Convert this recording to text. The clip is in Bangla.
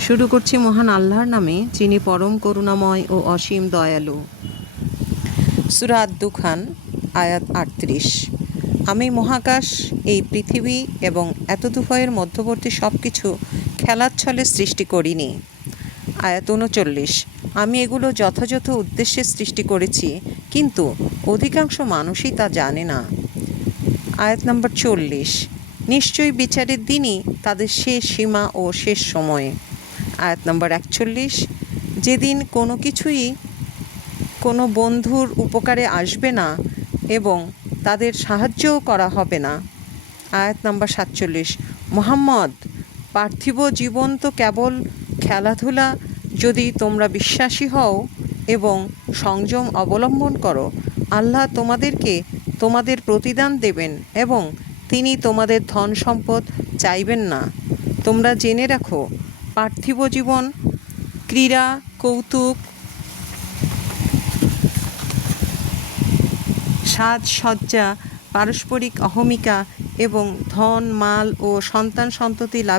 শুরু করছি মহান আল্লাহর নামে, যিনি পরম করুণাময় ও অসীম দয়ালু। সূরা আদ-দুখান, আয়াত ৩৮। আমি মহাকাশ, এই পৃথিবী এবং এতদুভয়ের মধ্যবর্তী সব কিছু খেলার ছলে সৃষ্টি করিনি। আয়াত ৩৯। আমি এগুলো যথাযথ উদ্দেশ্যে সৃষ্টি করেছি, কিন্তু অধিকাংশ মানুষই তা জানে না। আয়াত নম্বর ৪০। নিশ্চয়ই বিচারের দিনই তাদের শেষ সীমা ও শেষ সময়ে। আয়াত নম্বর ৪১। যেদিন কোনো কিছুই কোনো বন্ধুর উপকারে আসবে না এবং তাদের সাহায্যও করা হবে না। আয়াত নম্বর ৪৭। মুহাম্মদ, পার্থিব জীবন তো কেবল খেলাধুলা। যদি তোমরা বিশ্বাসী হও এবং সংযম অবলম্বন করো, আল্লাহ তোমাদেরকে তোমাদের প্রতিদান দেবেন এবং তিনি তোমাদের ধন সম্পদ চাইবেন না। তোমরা জেনে রাখো, পার্থিব জীবন ক্রীড়া, কৌতুক, সাজসজ্জা, পারস্পরিক অহমিকা এবং ধন, মাল ও সন্তান সন্ততি লাভ